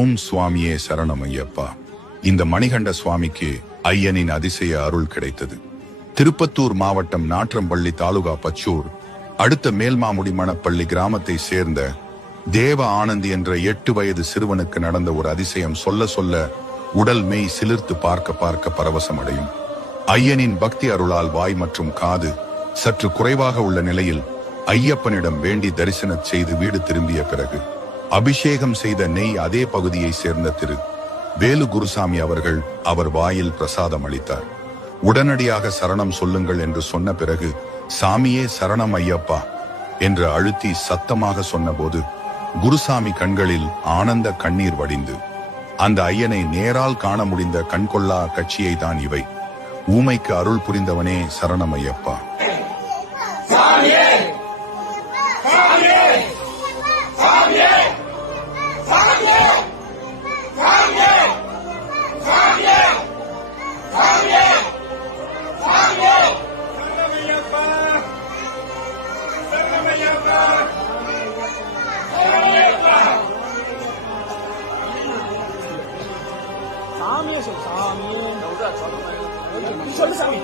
ஓம் சுவாமியே சரணமையப்பா. இந்த மணிகண்ட சுவாமிக்கு ஐயனின் அதிசய அருள் கிடைத்தது. திருப்பத்தூர் மாவட்டம் நாற்றம்பள்ளி தாலுகா பச்சூர் அடுத்த மேல்மாமுடி மணப்பள்ளி கிராமத்தை சேர்ந்த தேவ ஆனந்தி என்ற 8 வயது சிறுவனுக்கு நடந்த ஒரு அதிசயம் சொல்ல சொல்ல உடல் மெய் சிலிர்த்து பார்க்க பார்க்க பரவசம் அடையும். ஐயனின் பக்தி அருளால் வாய் மற்றும் காது சற்று குறைவாக உள்ள நிலையில் ஐயப்பனிடம் வேண்டி தரிசனம் செய்து வீடு திரும்பிய பிறகு அபிஷேகம் செய்த நெய் அதே பகுதியை சேர்ந்த திரு வேலு குருசாமி அவர்கள் அவர் வாயில் பிரசாதம் அளித்தார். உடனடியாக சரணம் சொல்லுங்கள் என்று சொன்ன பிறகு சாமியே சரணம் ஐயப்பா என்று அழுத்தி சத்தமாக சொன்னபோது குருசாமி கண்களில் ஆனந்த கண்ணீர் வடிந்து அந்த ஐயனை நேரால் காண முடிந்த கண்கொள்ளா கட்சியை தான் இவை. ஊமைக்கு அருள் புரிந்தவனே சரணம் ஐயப்பா. சாமியே சொல்லு, சாமி. சொல்லு சாமி.